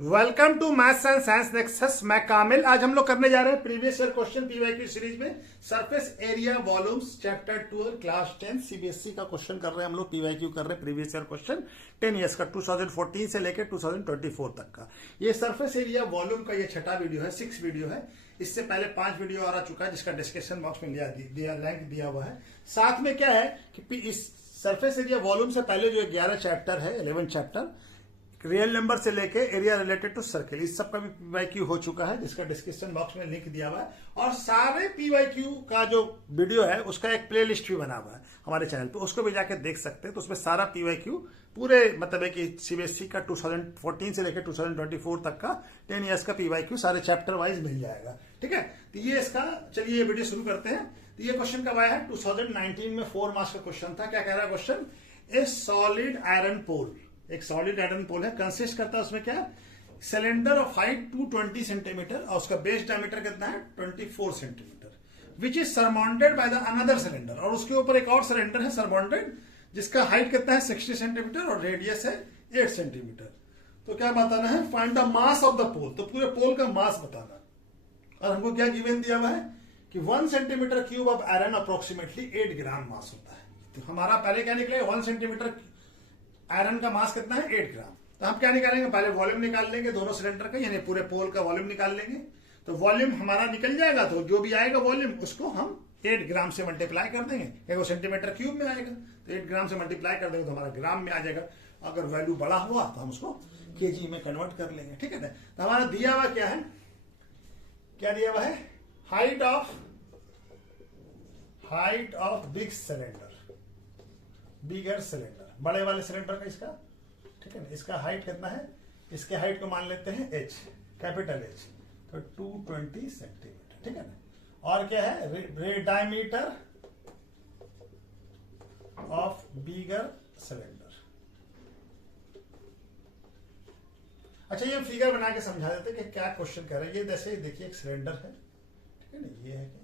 Welcome to Maths and Science Nexus. मैं कामिल। आज हम लोग करने जा रहे हैं previous year question PYQ series में surface area volumes chapter 12 class 10 CBSE का क्वेश्चन कर रहे हैं हम लोग। पीवाईक्यू कर रहे हैं प्रीवियस ईयर क्वेश्चन 10 ईयर्स का 2014 से लेकर 2024 तक का। ये सरफेस एरिया वॉल्यूम का ये छठा वीडियो है, 6 वीडियो है। इससे पहले 5 वीडियो आ चुका है जिसका डिस्क्रिप्शन बॉक्स में लिंक दिया हुआ है। साथ में क्या है कि इस सरफेस एरिया वॉल्यूम से पहले जो 11 चैप्टर है, 11 चैप्टर रियल नंबर से लेके एरिया रिलेटेड टू सर्किल, इस सब का भी पीवाईक्यू हो चुका है जिसका डिस्क्रिप्शन बॉक्स में लिंक दिया हुआ है। और सारे पीवाईक्यू का जो वीडियो है उसका एक प्लेलिस्ट भी बना हुआ है हमारे चैनल पे, उसको भी जाके देख सकते हैं। तो उसमें सारा पीवाईक्यू पूरे मतलब है कि सीबीएसई का 2014 से लेकर 2024 तक का 10 ईयर्स का पीवाईक्यू सारे चैप्टर वाइज मिल जाएगा। ठीक है, तो ये इसका चलिए ये वीडियो शुरू करते हैं। तो ये क्वेश्चन कब आया है? 2019 में 4 मार्क्स का क्वेश्चन था। क्या कह रहा है question? A solid iron pole, एक सॉलिड आयरन पोल है, कंसिस्ट करता है उसमें क्या, सिलेंडर ऑफ हाइट 220 सेंटीमीटर और उसका बेस डायमीटर कितना है 24 centimetre, which is surmounted by the another cylinder. और उसके ऊपर एक और सिलेंडर है सरमाउंडेड जिसका हाइट कितना है 60 सेंटीमीटर और रेडियस है 8 सेंटीमीटर। तो क्या बताना है? Find the mass of the pole. तो पूरे पोल का मास बताना। और हमको क्या गिवन दिया हुआ है कि 1 centimetre cube of iron approximately 8 ग्राम मास होता है। तो हमारा पहले क्या निकलेगा? 1 सेंटीमीटर आयरन का मास कितना है? 8 ग्राम। तो हम क्या निकालेंगे? पहले वॉल्यूम निकाल लेंगे दोनों सिलेंडर का, यानी पूरे पोल का वॉल्यूम निकाल लेंगे। तो वॉल्यूम हमारा निकल जाएगा, तो जो भी आएगा वॉल्यूम उसको हम 8 ग्राम से मल्टीप्लाई कर देंगे, क्योंकि वो सेंटीमीटर क्यूब में आएगा। तो 8 ग्राम से मल्टीप्लाई कर देंगे तो हमारा ग्राम में आ जाएगा। अगर वैल्यू बड़ा हुआ तो हम उसको केजी में कन्वर्ट कर लेंगे। ठीक है ना? तो हमारा दिया हुआ क्या है? क्या दिया हुआ है? Height of big cylinder, bigger cylinder, बड़े वाले सिलेंडर का इसका। ठीक है ना? इसका हाइट कितना है? इसके हाइट को मान लेते हैं h, कैपिटल H, तो 220 सेंटीमीटर। ठीक है ना? और क्या है? Diameter of bigger cylinder. अच्छा, ये फिगर बना के समझा देते हैं कि क्या क्वेश्चन कर रहे हैं। ये जैसे देखिए एक सिलेंडर है, ठीक है ना, ये है कि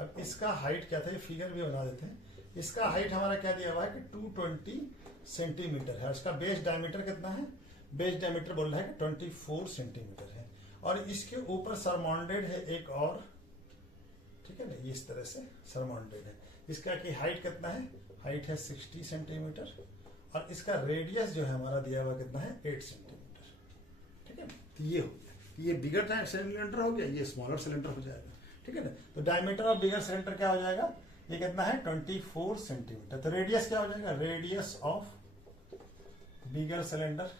अब इसका हाइट क्या था, ये फिगर भी बना देते हैं। इसका हाइट हमारा क्या दिया हुआ है कि 220 सेंटीमीटर है। इसका बेस डायमीटर कितना है? बेस डायमीटर बोल रहा है कि 24 सेंटीमीटर है। और इसके ऊपर सरमाउंडेड है एक और, ठीक है ना, ये इस तरह से सरमाउंडेड है। इसका की हाइट कितना है? हाइट है 60 सेंटीमीटर और इसका रेडियस जो है हमारा दिया हुआ कितना है? 8 सेंटीमीटर। ठीक है ना? तो ये हो गया, ये बिगर सिलेंडर हो गया, ये स्मॉलर सिलेंडर हो जाएगा। ठीक है ना? तो डायमीटर ऑफ बिगर सिलेंडर क्या हो जाएगा? ये कितना है? 24 सेंटीमीटर। तो रेडियस क्या हो जाएगा? रेडियस ऑफ बिगर सिलेंडर,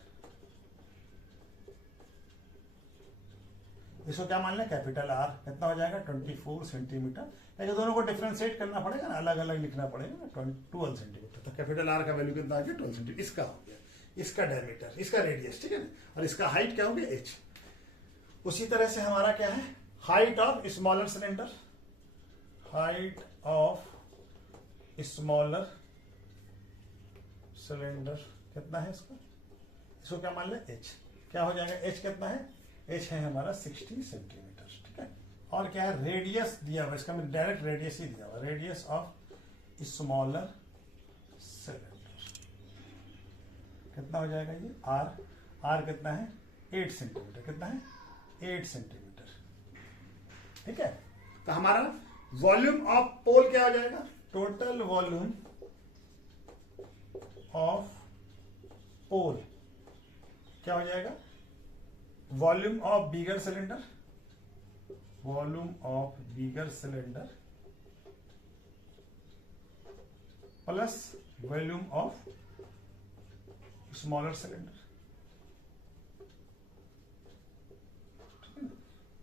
इसको क्या मान लें? Capital R. कितना हो जाएगा? 24 सेंटीमीटर। ये दोनों को डिफ्रेंशिएट करना पड़ेगा ना, अलग अलग लिखना पड़ेगा। 12 सेंटीमीटर। तो कैपिटल आर का वैल्यू कितना आ गया? 12 सेंटीमीटर। इसका हो गया, इसका डायमीटर, इसका रेडियस। ठीक है ना? और इसका हाइट क्या हो गया? h। उसी तरह से हमारा क्या है? Height of smaller cylinder, height of smaller cylinder कितना है इसका? इसको क्या मान ले? h। क्या हो जाएगा? h कितना है? h है हमारा 60 सेंटीमीटर। ठीक है? और क्या है? रेडियस दिया हुआ, इसका डायरेक्ट रेडियस ही दिया हुआ, रेडियस ऑफ स्मॉलर सिलेंडर कितना हो जाएगा? ये r कितना है? 8 सेंटीमीटर। कितना है? 8 सेंटीमीटर। ठीक है? तो हमारा वॉल्यूम ऑफ पोल क्या हो जाएगा? टोटल वॉल्यूम ऑफ पोल क्या हो जाएगा? Volume of bigger cylinder, volume of bigger cylinder plus volume of smaller cylinder.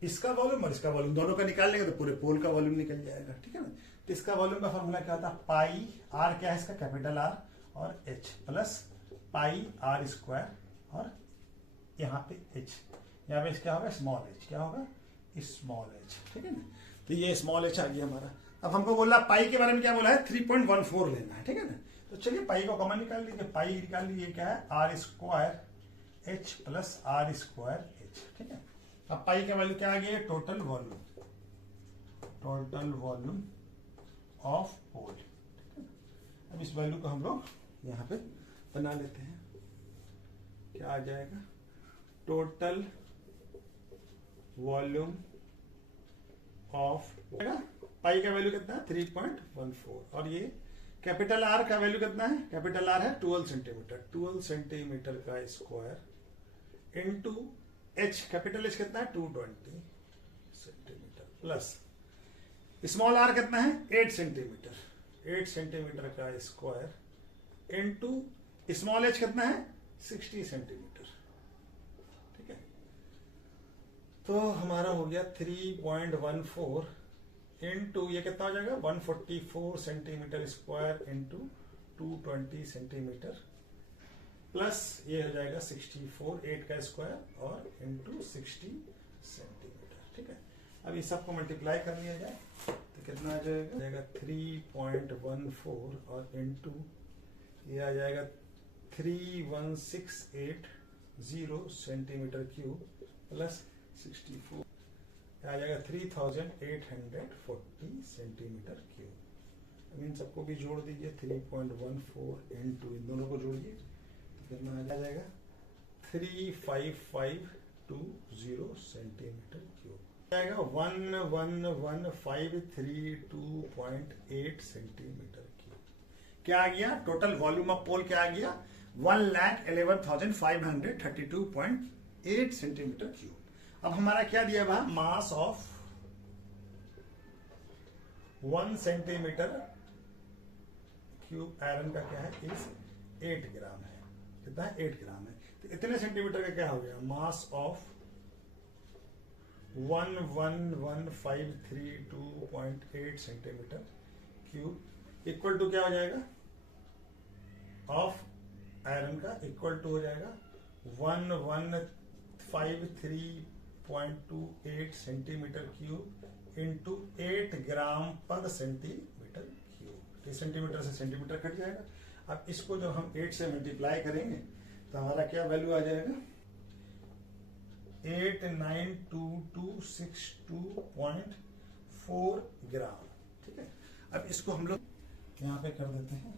इसका वॉल्यूम और इसका वॉल्यूम दोनों का निकाल लेंगे तो पूरे पोल का वॉल्यूम निकल जाएगा। ठीक है ना? तो इसका वॉल्यूम का फॉर्मूला क्या होता है? पाई आर, क्या है इसका? कैपिटल आर और h plus pi are square और यहाँ पे h, यहाँ पे क्या होगा? Small h। क्या होगा? Small h। ठीक है ना? तो ये स्मॉल h आ गया हमारा। अब हमको बोला पाई के बारे में क्या बोला है? 3.14 लेना है। ठीक है ना? तो चलिए पाई को कॉमन निकाल लीजिए, पाई निकाल लीजिए। क्या है? R square h plus R square h। ठीक है? अब पाई का वैल्यू क्या आ गया? Total volume, total volume of pole. अब इस वैल्यू को हम लोग यहाँ पे बना लेते हैं। क्या आ जाएगा? टोटल वॉल्यूम ऑफ, पाई का वैल्यू कितना है 3.14, और ये कैपिटल आर का वैल्यू कितना है, कैपिटल आर है 12 सेंटीमीटर, 12 सेंटीमीटर का square into H, capital H कितना है 220 सेंटीमीटर, प्लस स्मॉल आर कितना है 8 सेंटीमीटर, 8 सेंटीमीटर का स्क्वायर इंटू स्मॉल एच कितना है 60 सेंटीमीटर। ठीक है, तो हमारा हो गया 3.14 इंटू ये कितना हो जाएगा 144 centimetre square into 220 centimetre, plus ये हो जाएगा 64, 8 का स्क्वायर और इंटू 60 सेंटीमीटर। ठीक है, अब ये सबको मल्टीप्लाई कर लिया जाए तो कितना आ जाएगा 3.14 और इंटू ये आ जाएगा 31680 सेंटीमीटर क्यूब प्लस 64 आ जाएगा 3840 सेंटीमीटर क्यूब। अब इन सबको भी जोड़ दीजिए, 3.14 इंटू इन दोनों को जोड़िए तो कितना आ जाएगा 35520 सेंटीमीटर क्यूब आएगा 111,532.8 सेंटीमीटर क्यूब। क्या आ गया टोटल वॉल्यूम ऑफ पोल, क्या आ गया 1,11,532.8 सेंटीमीटर क्यूब। अब हमारा क्या दिया हुआ, mass of 1 centimetre cube iron का क्या है इस 8 ग्राम है, कितना है 8 ग्राम है, तो इतने सेंटीमीटर का क्या हो गया mass of 111,532.8 centimetre cube equal to क्या हो जाएगा ऑफ आयरन का इक्वल टू हो जाएगा 1153.28 centimetre cube into 8 gram per centimetre cube. ये सेंटीमीटर से सेंटीमीटर कट जाएगा। अब इसको जब हम 8 से मल्टीप्लाई करेंगे तो हमारा क्या वैल्यू आ जाएगा 892262.4 ग्राम। ठीक है, अब इसको हम लोग यहां पे कर देते हैं,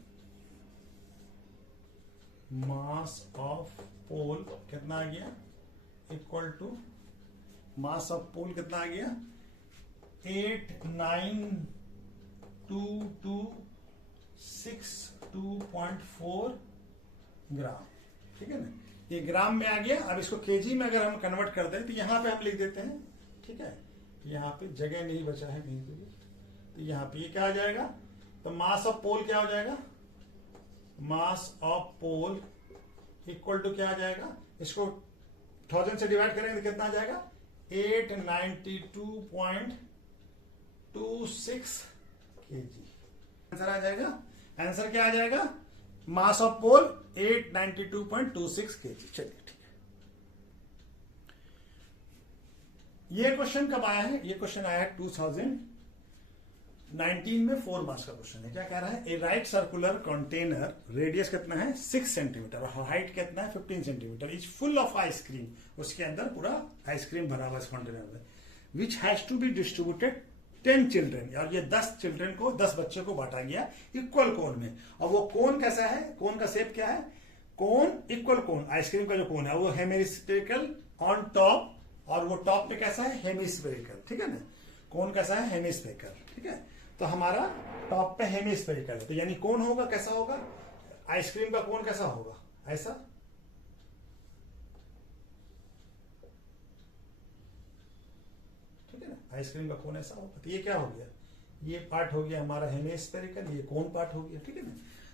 मास ऑफ पोल कितना आ गया इक्वल टू मास ऑफ पोल कितना आ गया 892262.4 ग्राम। ठीक है ना, ये ग्राम में आ गया। अब इसको केजी में अगर हम कन्वर्ट कर दें तो यहां पे हम लिख देते हैं। ठीक है, यहां पे जगह नहीं बचा है कहीं पे भी, तो यहां पे ये क्या आ जाएगा, तो मास ऑफ पोल क्या हो जाएगा, mass of pole equal to क्या आ जाएगा, इसको 1000 से डिवाइड करेंगे तो कितना आ जाएगा 892.26 केजी। आंसर आ जाएगा, आंसर क्या आ जाएगा मास ऑफ पोल 892.26 केजी। चलिए ठीक है, ये क्वेश्चन कब आया है, ये क्वेश्चन आया है 2019 में 4 मार्क्स का क्वेश्चन है। क्या कह रहा है, a right circular container radius कितना है 6 सेंटीमीटर और हाइट कितना है 15 centimetre is full of ice cream, उसके अंदर पूरा आइसक्रीम भरा हुआ इस कंटेनर में, which has to be distributed 10 children, और ये 10 चिल्ड्रन को 10 बच्चे को बांटा गया इक्वल कोन में। और वो कोन कैसा है, कोन का शेप क्या है, कोन इक्वल कोन, आइसक्रीम का जो कोन है वो हेमिस्फेरिकल ऑन टॉप, और वो टॉप पे कैसा है हेमिस्फेरिकल। ठीक है ना, कोन कैसा है हेमिस्फेरिकल। ठीक है, तो हमारा टॉप पे हेमिस्फेरिकल है, तो यानी कोन होगा कैसा होगा, आइसक्रीम का कोन कैसा होगा ऐसा, ठीक है ना, आइसक्रीम का कोन ऐसा होगा। तो ये क्या हो गया, ये पार्ट हो गया हमारा हेमिस्फेरिकल, ये कोन पार्ट हो गया। ठीक है ना,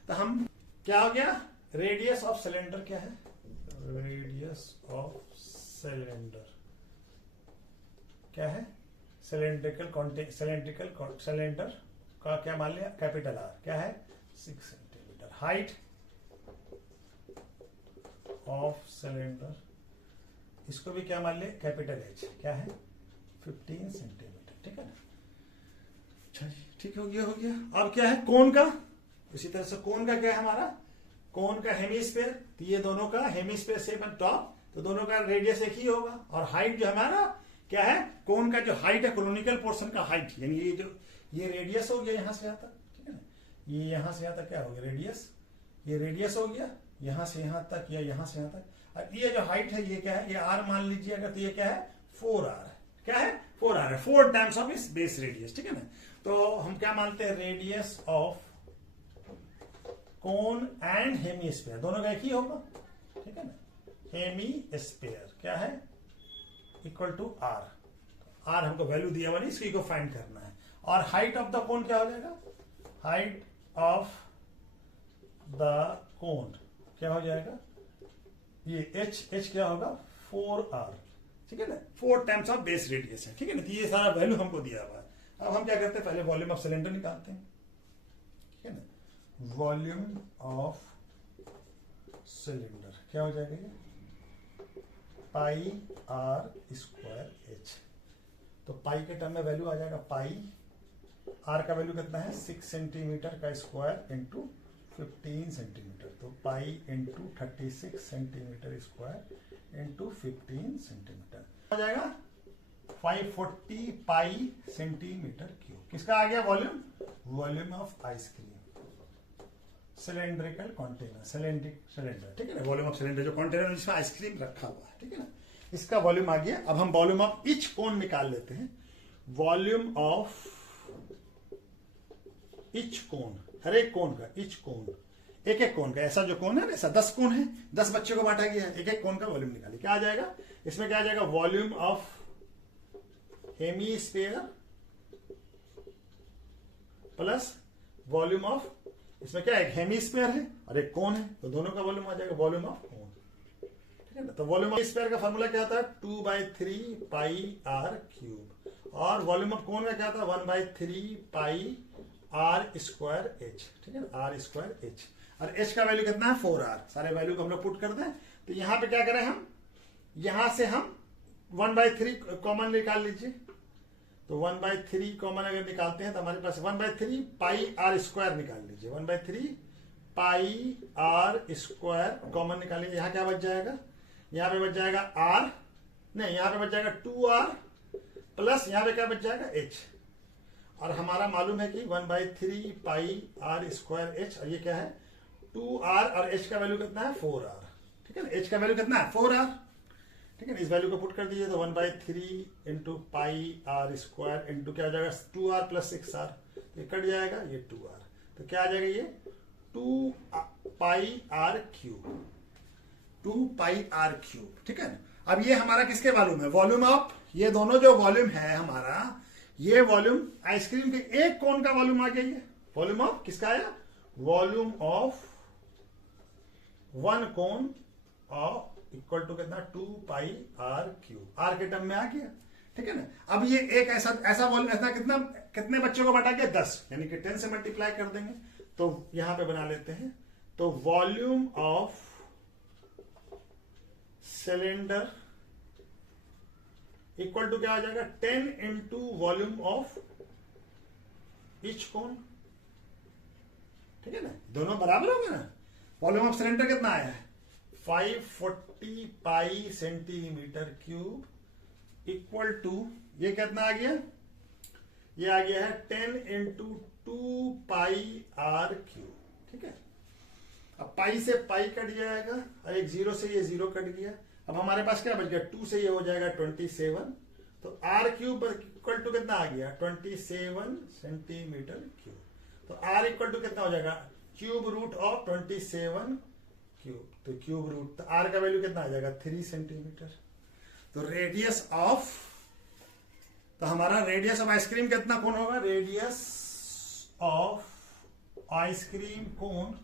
तो हम क्या हो गया, रेडियस ऑफ सिलेंडर क्या है, रेडियस ऑफ सिलेंडर क्या है, सिलेंडर का क्या मान लिया कैपिटल आर, क्या है 6 सेंटीमीटर। हाइट ऑफ सिलेंडर इसको भी क्या मान लिया कैपिटल एच, क्या है 15 सेंटीमीटर। ठीक है ना, ठीक हो गया, हो गया। अब क्या है कोन का, इसी तरह से कोन का क्या है हमारा, कोन का हेमिस्फीयर, तो ये दोनों का हेमिस्फीयर शेप एंड टॉप, तो दोनों का रेडियस एक ही होगा। और हाइट जो हमारा क्या है, कोन का जो हाइट है कोलोनिकल पोर्शन का हाइट, यानी ये जो ये रेडियस हो गया यहां से यहां तक। ठीक है ना, ये यहां से यहां तक क्या हो गया रेडियस, ये रेडियस हो गया यहां से यहां तक या यहां से यहां तक। और ये जो हाइट है ये क्या है, ये r मान लीजिए अगर, तो ये क्या है 4r, क्या है 4r है, 4 टाइम्स ऑफ इस बेस रेडियस, ठीक है ना। तो हम क्या मानते हैं, radius of cone and hemisphere दोनों का एक ही होगा, ठीक है ना। हेमीस्फीयर क्या है, इक्वल टू आर, आर हमको वैल्यू दिया हुआ नहीं, इसकी को फाइंड करना है। और हाइट ऑफ द कोन क्या हो जाएगा, हाइट ऑफ द कोन क्या हो जाएगा, ये h क्या होगा 4r, ठीक है ना, 4 टाइम्स ऑफ बेस रेडियस है, ठीक है ना। तो ये सारा वैल्यू हमको दिया हुआ है। अब हम क्या करते हैं, पहले वॉल्यूम ऑफ सिलेंडर निकालते हैं, ठीक है ना। वॉल्यूम ऑफ सिलेंडर क्या हो जाएगा, ये पाई आर स्क्वायर एच। तो पाई के टर्म में वैल्यू आ जाएगा पाई, आर का वैल्यू कितना है 6 सेंटीमीटर का स्क्वायर इंटू 15 सेंटीमीटर, तो pi into 36 centimetre square into 15 centimetre हो जाएगा 540 पाई सेंटीमीटर क्यूब। किसका आ गया volume, volume of ice cream cylindrical container, cylinder, ठीक है ना। वॉल्यूम ऑफ सिलेंडर जो कंटेनर जिसमें आइसक्रीम रखा हुआ है, ठीक है ना, इसका वॉल्यूम आ गया। अब हम वॉल्यूम ऑफ ईच कोन निकाल लेते हैं। वॉल्यूम ऑफ ईच कोन, हर एक कोन का, ईच कोन, एक एक कोन का, ऐसा जो कोन है ऐसा 10 कोन है, 10 बच्चों को बांटा गया है, एक एक कोन का वॉल्यूम निकालिए। क्या आ जाएगा इसमें, क्या आ जाएगा, volume of hemisphere plus volume of, इसमें क्या है, एक हेमीस्फीयर है और एक कोन है, तो दोनों का वॉल्यूम आ जाएगा वॉल्यूम ऑफ कोन, ठीक है ना। तो वॉल्यूम ऑफ स्फीयर का फॉर्मूला क्या होता है, 2/3 पाई आर क्यूब, और वॉल्यूम ऑफ कोन का क्या होता है 1/3 पाई आर स्क्वायर एच, ठीक है ना, आर स्क्वायर एच। और एच का वैल्यू कितना है 4r, सारे वैल्यू को हम लोग पुट करते हैं। तो यहां पे क्या करें हम, यहां से हम 1/3 कॉमन निकाल लीजिए, तो 1/3 कॉमन अगर निकालते हैं तो हमारे पास 1/3 पाई आर स्क्वायर निकाल लीजिए, 1/3 पाई आर स्क्वायर कॉमन निकालिए। यहां क्या बच जाएगा, यहां पे बच जाएगा आर, नहीं यहां पे बच जाएगा 2r प्लस यहां पे क्या बच जाएगा h, और हमारा मालूम है कि 1/3 पाई आर स्क्वायर एच, और ये क्या है 2r, और h का वैल्यू कितना है 4r, ठीक है ना, h का वैल्यू कितना है 4r, ठीक है ना। इस वैल्यू को पुट कर दीजिए, तो 1/3 into pi are square into क्या हो जाएगा 2r प्लस 6r, तो ये कट जाएगा, ये 2r, तो क्या आ जाएगा ये 2 pi are cube, 2 pi are cube, ठीक है ना। अब ये हमारा किसके वॉल्यूम है, वॉल्यूम ऑफ, ये दोनों जो वॉल्यूम है हमारा, ये वॉल्यूम आइसक्रीम के एक कोन का वॉल्यूम आ गया, ये वॉल्यूम ऑफ किसका आया, volume of one cone of equal to कितना 2 पाई आर क्यूब, आर के टर्म में आ गया, ठीक है ना। अब ये एक ऐसा वॉल्यूम, ऐसा कितना, कितने बच्चों को बांटा गया 10, यानी कि 10 से मल्टीप्लाई कर देंगे, तो यहां पे बना लेते हैं। तो volume of cylinder equal to क्या आ जाएगा 10 into volume of each cone, ठीक है ना, दोनों बराबर हो गए ना। वॉल्यूम ऑफ सिलेंडर कितना आया है 540 pi centimetre cube equal to, ये कितना आ गया, ये आ गया है 10 इंटू 2 पाई आर क्यूब, ठीक है। अब पाई से पाई कट जाएगा, और एक 0 से ये 0 कट गया। अब हमारे पास क्या बच गया, 2 से ये हो जाएगा 27, तो आर क्यूब इक्वल टू कितना आ गया 27 सेंटीमीटर क्यूब। तो आर इक्वल टू कितना हो जाएगा, क्यूब रूट ऑफ 27 क्यूब, तो क्यूब रूट, तो आर का वैल्यू कितना आ जाएगा 3 सेंटीमीटर। तो रेडियस ऑफ, तो हमारा रेडियस ऑफ आइसक्रीम कितना कोन होगा, radius of ice cream cone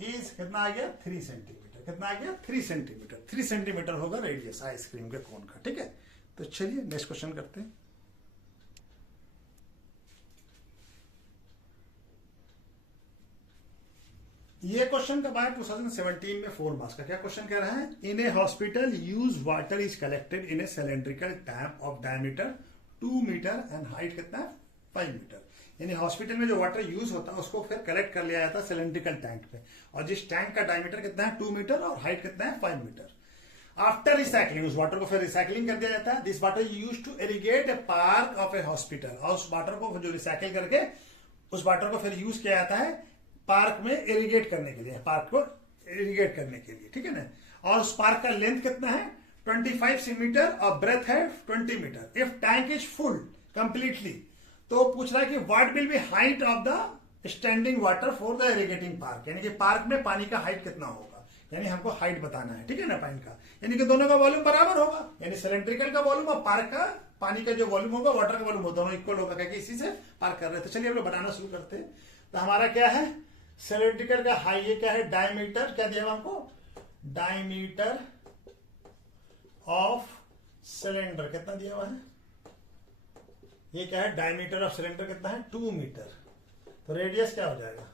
is कितना आ गया 3 सेंटीमीटर, कितना आ गया 3 सेंटीमीटर, 3 सेंटीमीटर होगा रेडियस आइसक्रीम के कोन का, ठीक है। तो चलिए नेक्स्ट क्वेश्चन करते हैं। ये क्वेश्चन कब आया 2017 में 4 मार्क्स का। क्या क्वेश्चन कह रहा है, in a hospital use water is collected in a cylindrical tank of diameter 2 metre and height कितना है 5 मीटर। यानी हॉस्पिटल में जो वाटर यूज होता है उसको फिर कलेक्ट कर लिया जाता है सिलेंड्रिकल टैंक पे, और जिस टैंक का डायमीटर कितना है 2 मीटर और हाइट कितना है 5 मीटर। आफ्टर रिसाइकलिंग, उस वाटर को फिर रिसाइकलिंग कर दिया जाता है। This water use to irrigate a park of a hospital, और उस वाटर को जो रिसाइकिल करके उस वाटर को फिर यूज किया जाता है पार्क में इरिगेट करने के लिए, पार्क को इरिगेट करने के लिए, ठीक है ना। और उस पार्क का लेंथ कितना है 25 मीटर और ब्रेथ है 20 metre. If tank is full completely, तो पूछ रहा है कि what will be height of the standing water for the irrigating park, यानी कि पार्क में पानी का हाइट कितना होगा, यानी हमको हाइट बताना है, ठीक है ना, पानी का, यानी कि दोनों का वॉल्यूम बराबर होगा, यानी सिलेंड्रिकल का वॉल्यूम और पार्क का पानी का जो वॉल्यूम होगा, वाटर का वॉल्यूम दोनों इक्वल होगा, क्योंकि इसी से पार्क कर रहे हैं। तो चलिए हम लोग बनाना शुरू करते हैं। तो हमारा क्या है सिलेंड्रिकल का हाई, ये क्या है डायमीटर, क्या दिया हुआ हमको डायमीटर ऑफ सिलेंडर कितना दिया हुआ है, ये क्या है डायमीटर ऑफ सिलेंडर कितना है 2 मीटर। तो रेडियस क्या हो जाएगा,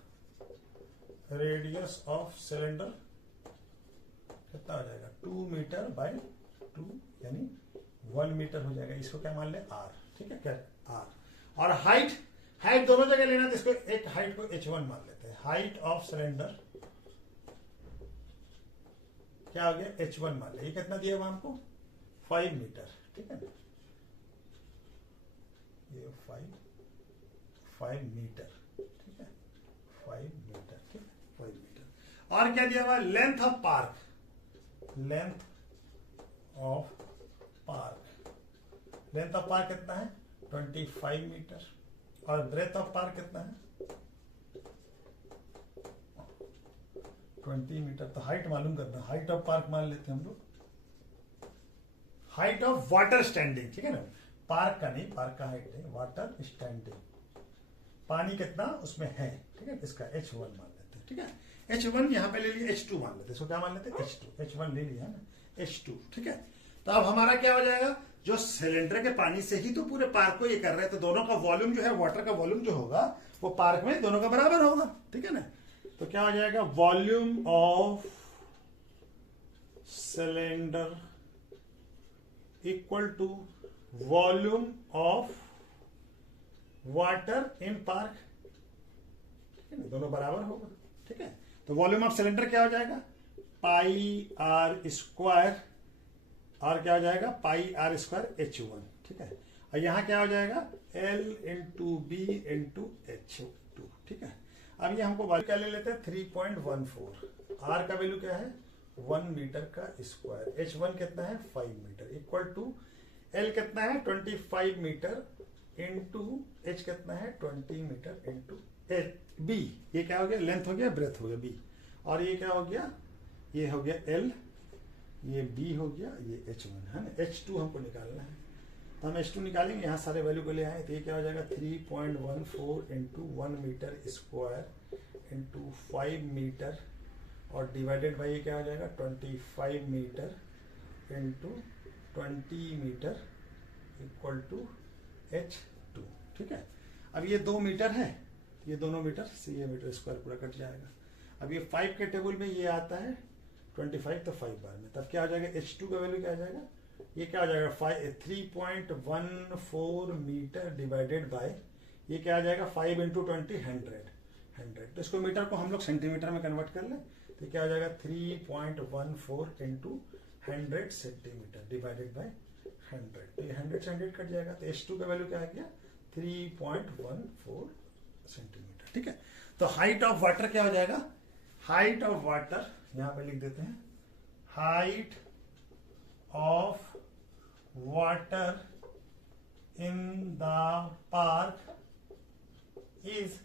रेडियस ऑफ सिलेंडर कितना हो जाएगा 2 मीटर बाय 2 यानी 1 मीटर हो जाएगा। इसको क्या मान ले आर, ठीक है क्या आर। और हाइट, हाइट दोनों जगह लेना, तो इसको एक हाइट को h1 मान लेते हैं। हाइट ऑफ सिलेंडर क्या हो गया h1 मान ले, ये कितना दिया हुआ हमको 5 मीटर, ठीक है ना, ये 5 मीटर, ठीक है 5 मीटर, ठीक है 5 मीटर। और क्या दिया हुआ length of park, length of park, length of park कितना है 25 मीटर और ब्रेथ ऑफ पार्क कितना है 20 मीटर। तो हाइट मालूम करना, हाइट ऑफ पार्क मान लेते हैं हम लोग, हाइट ऑफ वाटर स्टैंडिंग, ठीक है ना, पार्क का नहीं, पार्क का हाइट नहीं, वाटर स्टैंडिंग, पानी कितना उसमें है, ठीक है, इसका h1 मान लेते हैं, ठीक है h1 यहां पे ले लिया, h2 मान लेते हैं, इसको क्या मान लेते हैं h2, h1 ले लिया ना h2, ठीक है। तो अब हमारा क्या हो जाएगा, जो सिलेंडर के पानी से ही तो पूरे पार्क को ये कर रहे हैं, तो दोनों का वॉल्यूम जो है, वाटर का वॉल्यूम जो होगा वो पार्क में दोनों का बराबर होगा, ठीक है ना। तो क्या हो जाएगा volume of cylinder equal to volume of water in park, ठीक है ना, दोनों बराबर होगा, ठीक है। तो वॉल्यूम ऑफ सिलेंडर क्या हो जाएगा पाई आर स्क्वायर, और क्या हो जाएगा पाई आर स्क्वायर h1, ठीक है। और यहां क्या हो जाएगा L into B into h2, ठीक है। अब ये हमको वैल्यू क्या ले लेते हैं 3.14, आर का वैल्यू क्या है 1 मीटर का स्क्वायर, h1 कितना है 5 मीटर इक्वल टू L कितना है 25 मीटर इंटू h कितना है 20 मीटर इंटू b, ये क्या हो गया लेंथ हो गया, ब्रेथ हो गया b, और ये क्या हो गया, ये हो गया L, ये b हो गया, ये h1 है ना, h2 हमको निकालना है। तो हम h2 निकालेंगे, यहाँ सारे वैल्यू को ले आए, तो ये क्या हो जाएगा 3.14 into 1 metre square into 5 metre और डिवाइडेड बाई ये क्या हो जाएगा 25 metre into 20 metre equal to h2, ठीक है। अब ये 2 मीटर है, ये दोनों मीटर से ये मीटर स्क्वायर पूरा कट जाएगा। अब ये 5 के टेबल में ये आता है 25, तो 5 बार में, तब क्या हो जाएगा h2 का वैल्यू क्या आ जाएगा, ये क्या आ जाएगा 3.14 मीटर डिवाइडेड बाय ये क्या आ जाएगा 5 इंटू 20 100, तो इसको मीटर को हम लोग सेंटीमीटर में कन्वर्ट कर लें, तो क्या आ जाएगा 3.14 इंटू 100 सेंटीमीटर डिवाइडेड बाय 100, तो ये 100 से 100 कट जाएगा, तो h2 का वैल्यू क्या आ गया 3.14 सेंटीमीटर, ठीक है। तो हाइट ऑफ वाटर क्या हो जाएगा, हाइट ऑफ वाटर यहां पे लिख देते हैं, height of water in the park is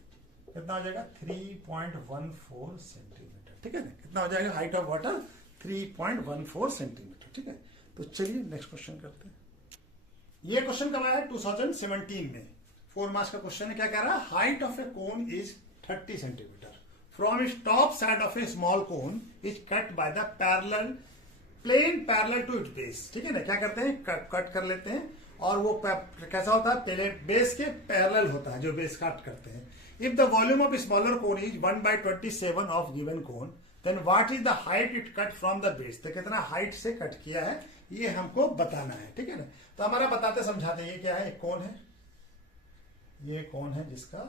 कितना हो जाएगा 3.14 सेंटीमीटर, ठीक है ना, कितना हो जाएगा हाइट ऑफ वाटर 3.14 सेंटीमीटर, ठीक है। तो चलिए नेक्स्ट क्वेश्चन करते हैं। ये क्वेश्चन कब आया है 2017 में, 4 मार्क्स का क्वेश्चन है। क्या कह रहा है height of a cone is 30 centimetre from its top side of a small cone is cut by the parallel plane parallel to it base, ठीक है ना। क्या करते हैं कट कर लेते हैं, और वो कैसा होता है पहले बेस के पैरेलल होता है जो बेस कट करते हैं। If the volume of smaller cone is 1/27 of given cone then what is the height it cut from the base, तो कितना हाइट से कट किया है ये हमको बताना है, ठीक है ना। तो हमारा बताते समझाते ये क्या है, एक कोन है, ये कोन है जिसका,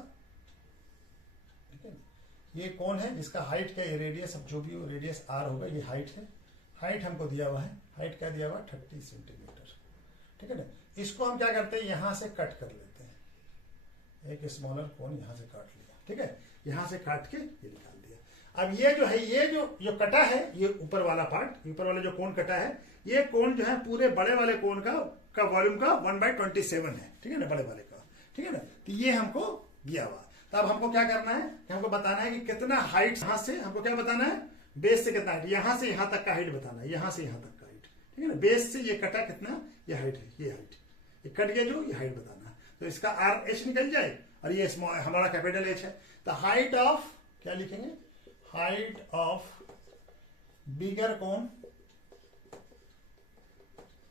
ठीक है, ये कोन है जिसका हाइट क्या है रेडियस, अब जो भी हो रेडियस r होगा, ये हाइट है, हाइट हमको दिया हुआ है, हाइट क्या दिया हुआ 30 सेंटीमीटर, ठीक है ना। इसको हम क्या करते हैं यहां से कट कर लेते हैं, एक स्मॉलर कोन यहां से काट लिया, ठीक है, यहां से काट के ये निकाल दिया। अब ये जो है, ये जो कटा है, ये ऊपर वाला पार्ट, ऊपर वाला जो कोण कटा है, ये कोण जो है पूरे बड़े वाले कोण का वॉल्यूम का 1/27 है, ठीक है ना, बड़े वाले का, ठीक है ना। तो ये हमको दिया हुआ। तो अब हमको क्या करना है, हमको बताना है कि कितना हाइट, यहां से हमको क्या बताना है, बेस से कितना हाइट, यहां से यहां तक का हाइट बताना है, यहां से यहां तक का हाइट, ठीक है ना। बेस से ये कटा कितना, ये हाइट है, ये हाइट, ये कट गया जो, ये हाइट बताना है। तो इसका आर एच निकल जाए और ये हमारा कैपिटल एच है। तो हाइट ऑफ, क्या लिखेंगे, हाइट ऑफ बिगर कोन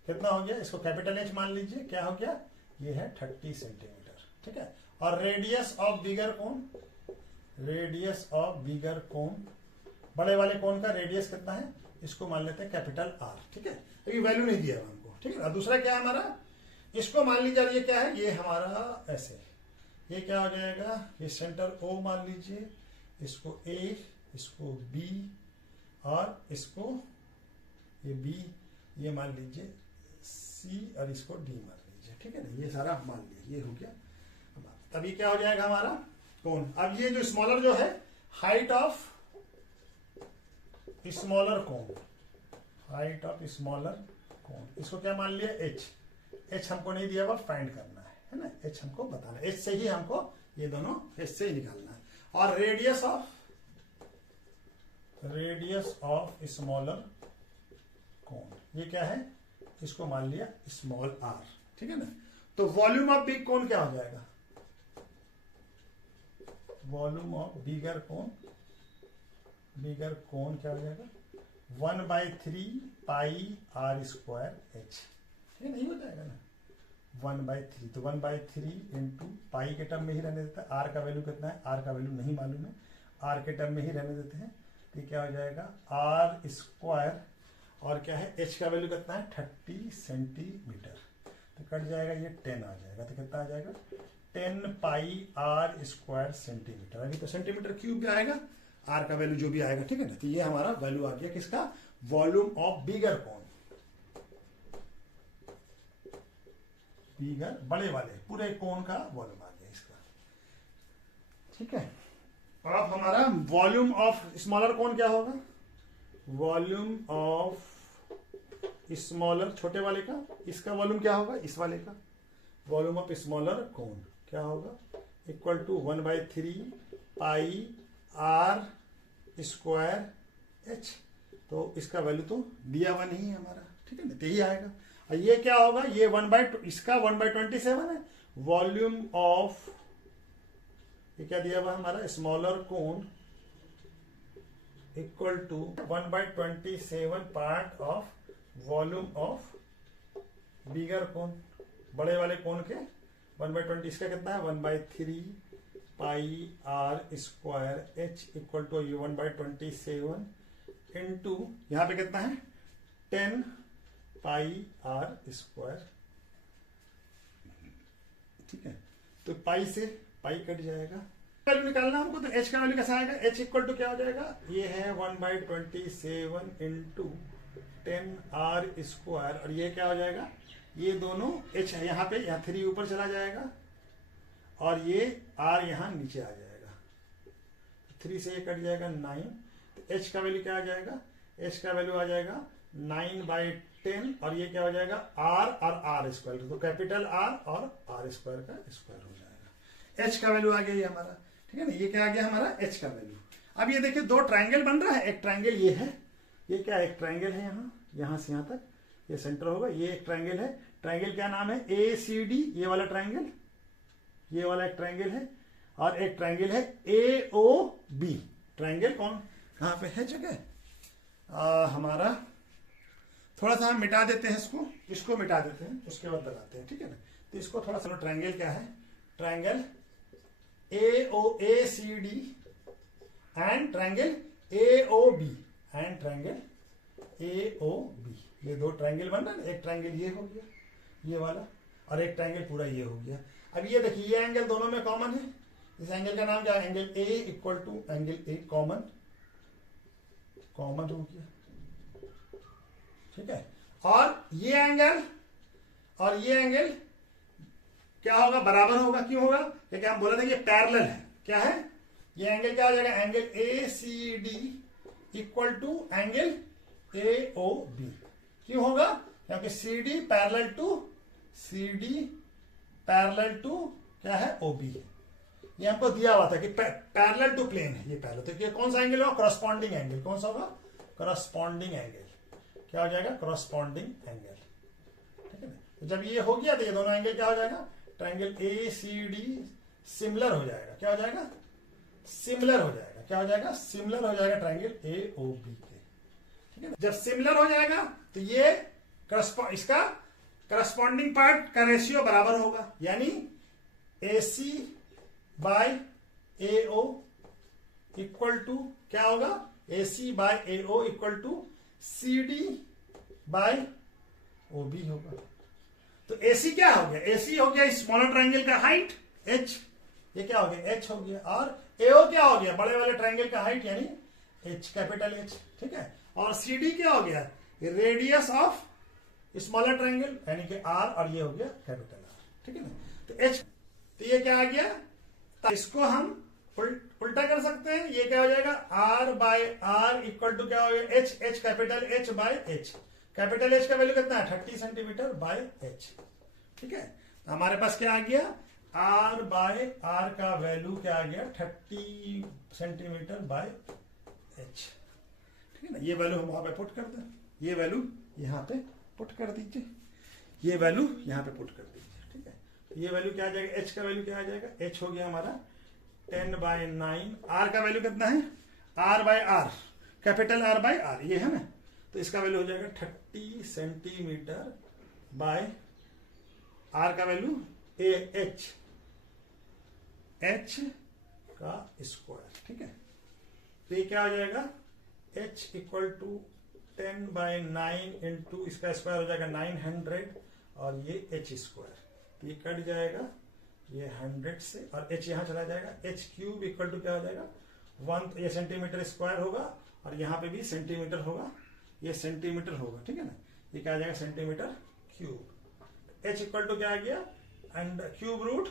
कितना हो गया, इसको कैपिटल एच मान लीजिए, क्या हो गया, ये है 30 सेंटीमीटर, ठीक है। और radius of bigger cone, radius of bigger cone, बड़े वाले कोन का रेडियस कितना है, इसको मान लेते हैं कैपिटल आर, ठीक है। अभी वैल्यू नहीं दिया हमको, ठीक है। और दूसरा क्या है हमारा, इसको मान लीजिए, ये क्या है, ये हमारा ऐसे, ये क्या हो जाएगा, ये सेंटर ओ मान लीजिए, इसको ए, इसको बी, और इसको ये बी, ये मान लीजिए सी, और इसको डी मान लीजिए, ठीक है ना। ये सारा मान लिया, ये हो गया। तभी क्या हो जाएगा हमारा कोण। अब ये जो स्मॉलर जो है, हाइट ऑफ स्मॉलर कोण, हाइट ऑफ स्मॉलर कोण, इसको क्या मान लिया, एच। एच हमको नहीं दिया हुआ, फाइंड करना है ना, एच हमको बताना है, एच से ही हमको ये दोनों एच से ही निकालना है। और रेडियस ऑफ स्मॉलर कोण, ये क्या है, इसको मान लिया स्मॉल आर, ठीक है ना। तो वॉल्यूम ऑफ बिग कोण क्या हो जाएगा, वॉल्यूम ऑफ बिगर कोण, बिगर कोण क्या हो जाएगा, 1/3 पाई आर स्क्वायर एच, ये नहीं हो जाएगा ना, 1/3। तो 1/3 इंटू पाई के टर्म में ही रहने देता है, आर का वैल्यू कितना है, आर का वैल्यू नहीं मालूम है, आर के टर्म में ही रहने देते हैं। तो क्या हो जाएगा, आर स्क्वायर, और क्या है, एच का वैल्यू कितना है, 30 सेंटीमीटर। तो कट जाएगा, ये 10 आ जाएगा, तो कितना आ जाएगा, 10 पाई आर स्क्वायर सेंटीमीटर। अभी तो सेंटीमीटर क्यूब भी आएगा, आर का वैल्यू जो भी आएगा, ठीक है ना। तो ये हमारा वैल्यू आ गया किसका, वॉल्यूम ऑफ बिगर कोण, बिगर बड़े वाले पूरे कोण का वॉल्यूम आ गया इसका, ठीक है। और अब हमारा वॉल्यूम ऑफ स्मॉलर कोण क्या होगा, वॉल्यूम ऑफ स्मॉलर, छोटे वाले का, इसका वॉल्यूम क्या होगा, इस वाले का, वॉल्यूम ऑफ स्मॉलर कोण क्या होगा, equal to 1/3 pi are square h. तो इसका वैल्यू तो दिया हुआ नहीं है हमारा, ठीक है ना, तो यही आएगा। और ये क्या होगा, ये इसका 1/27 है, वॉल्यूम ऑफ, ये क्या दिया हुआ हमारा, smaller cone equal to 1/27 part of volume of bigger cone, बड़े वाले कोण के 1/20, इसका कितना है, 1/3 pi are square H equal to 1/27 into, यहां पे कितना है, 10 पाई आर स्क्वायर, ठीक है। तो पाई से पाई कट जाएगा, वैल्यू निकालना हमको। तो एच का वैल्यू कैसा आएगा, एच इक्वल टू क्या हो जाएगा, ये है 1/27 इंटू 10 आर स्क्वायर, और ये क्या हो जाएगा, ये दोनों एच है यहाँ पे, यहाँ 3 ऊपर चला जाएगा, और ये आर यहाँ नीचे आ जाएगा, 3 से ये कट जाएगा 9। तो एच का वैल्यू क्या आ जाएगा, एच का वैल्यू आ जाएगा 9/10, और ये क्या हो जाएगा, आर और आर स्क्वायर, तो कैपिटल आर और आर स्क्वायर का स्क्वायर हो जाएगा। एच का वैल्यू आ गया ये हमारा, ठीक है ना, ये क्या आ गया हमारा, एच का वैल्यू। अब ये देखिए, 2 ट्राइंगल बन रहा है, एक ट्राइंगल ये है, ये क्या है, एक ट्राइंगल है यहाँ से यहाँ तक, ये सेंटर होगा, ये एक ट्राइंगल है, ट्राइंगल क्या नाम है, ACD, ये वाला ट्राइंगल, ये वाला एक ट्राइंगल है, और एक ट्राइंगल है AOB। ट्राइंगल कौन कहाँ पे है जगह, हमारा थोड़ा सा हम मिटा देते हैं इसको मिटा देते हैं, उसके बाद लगाते हैं, ठीक है ना। तो इसको थोड़ा सा, ट्राइंगल क्या है, triangle ACD and triangle AOB and triangle AOB, ये 2 ट्राइंगल बन रहा है ना, एक ट्राइंगल ये हो गया, ये वाला, और एक ट्राइंगल पूरा ये हो गया। अब ये देखिए, ये एंगल दोनों में कॉमन है, इस एंगल का नाम क्या है, angle A equal to angle A, common हो गया, ठीक है। और ये एंगल क्या होगा, बराबर होगा, क्यों होगा, क्योंकि हम बोले थे कि पैरेलल है, क्या है, ये एंगल क्या हो जाएगा, angle A C D equal to angle A O B. क्यों होगा, क्योंकि सी डी पैरेलल टू क्या है, ओ बी है। ये हमको दिया हुआ था कि पैरेलल टू प्लेन है ये पहले, तो ये कौन सा एंगल होगा, करस्पॉन्डिंग एंगल। कौन सा होगा, करस्पॉन्डिंग एंगल। क्या हो जाएगा, करस्पॉन्डिंग एंगल। ठीक है ना, तो जब ये हो गया तो ये दोनों एंगल क्या हो जाएगा, triangle A C D similar हो जाएगा। क्या हो जाएगा, सिमिलर हो जाएगा। क्या हो जाएगा, सिमिलर हो जाएगा ट्रायंगल ए ओ बी के। ठीक है ना, जब सिमिलर हो जाएगा तो ये इसका करस्पॉन्डिंग पार्ट का रेशियो बराबर होगा, यानी A C by A O equal to क्या होगा, A C by A O equal to C D by O B होगा। तो ए सी क्या हो गया, ए सी हो गया स्मॉलर ट्रायंगल का हाइट एच, ये क्या हो गया, एच हो गया। और ए ओ क्या हो गया, बड़े वाले ट्रायंगल का हाइट यानी एच, कैपिटल एच। ठीक है, और सी डी क्या हो गया, रेडियस ऑफ स्मॉलर ट्रायंगल यानी कि आर, और ये हो गया कैपिटल आर। ठीक है ना, तो एच, तो ये क्या आ गया, तो इसको हम उल्टा कर सकते हैं। ये क्या हो जाएगा, r by r equal to क्या हो गया, h, h capital h by h. Capital h का वैल्यू कितना है, 30 सेंटीमीटर बाय एच। ठीक है, तो हमारे पास क्या आ गया, आर बाय आर का वैल्यू क्या आ गया, 30 सेंटीमीटर बाय एच। ठीक है ना, ये वैल्यू हम वहां पे पुट कर दें, ये वैल्यू यहां पे पुट कर दीजिए, ये वैल्यू यहां पे पुट कर दीजिए। ठीक है, तो ये वैल्यू क्या आ जाएगा, एच का वैल्यू क्या आ जाएगा, एच हो गया हमारा 10/9। आर का वैल्यू कितना है, r by r, capital r by r, ये है ना, तो इसका वैल्यू हो जाएगा 30 सेंटीमीटर बाय आर का वैल्यू एच, एच का स्क्वायर। ठीक है, तो ये क्या हो जाएगा, एच इक्वल टू 10/9 इंटू इसका स्क्वायर हो जाएगा 900, और ये एच स्क्वायर, तो ये कट जाएगा ये 100 से, और एच यहां चला जाएगा, एच क्यूब इक्वल टू क्या हो जाएगा 1, ये सेंटीमीटर स्क्वायर होगा, और यहां पे भी सेंटीमीटर होगा, ये सेंटीमीटर होगा। ठीक है ना, ये क्या आ जाएगा, centimetre cube. H equal to क्या आ गया, and cube root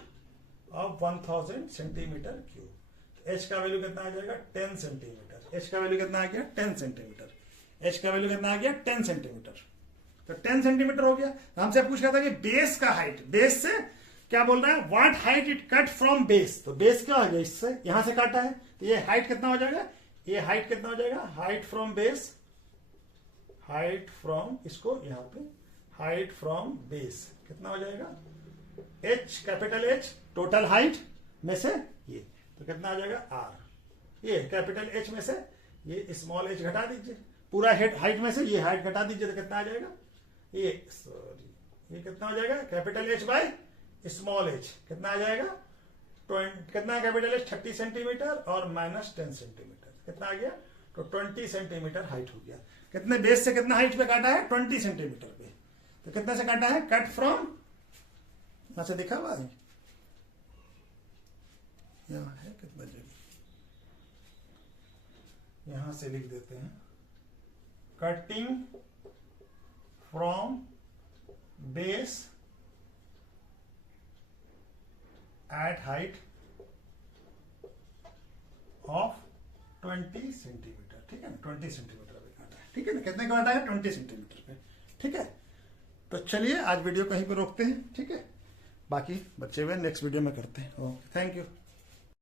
of 1000 centimetre cube. H का वैल्यू कितना आ जाएगा, 10 सेंटीमीटर। एच का वैल्यू कितना आ गया, 10 सेंटीमीटर। एच का वैल्यू कितना आ गया, 10 सेंटीमीटर। तो 10 सेंटीमीटर हो गया। हमसे पूछ रहा था कि बेस का हाइट, बेस से क्या बोल रहा है, what height it cut from base. तो बेस क्या हो गया, इससे यहां से काटा है, तो ये हाइट कितना हो जाएगा, ये हाइट कितना हो जाएगा, height from base, height from, इसको यहां पे हाइट फ्रॉम बेस कितना हो जाएगा, H, capital H, total height में से ये, तो कितना आ जाएगा आर, ये कैपिटल एच में से ये स्मॉल एच घटा दीजिए, पूरा हाइट में से ये हाइट घटा दीजिए, तो कितना आ जाएगा, ये ये कितना हो जाएगा, capital h by small H कितना आ जाएगा, कितना है कैपिटल एच, 30 सेंटीमीटर और माइनस 10 सेंटीमीटर, कितना आ गया, तो 20 सेंटीमीटर हाइट हो गया। कितने बेस से कितना हाइट पे काटा है, 20 सेंटीमीटर पे, तो कितने से काटा है, कट फ्रॉम, यहां से दिखा हुआ है, यहां है कितना जगह, यहां से लिख देते हैं, cutting from base at height of 20 centimetre. ठीक है ना, 20 सेंटीमीटर पे काटा है। ठीक है ना, कितने का काटा है, 20 सेंटीमीटर पे। ठीक है, तो चलिए आज वीडियो कहीं पे रोकते हैं। ठीक है, बाकी बचे हुए नेक्स्ट वीडियो में करते हैं। Okay, thank you.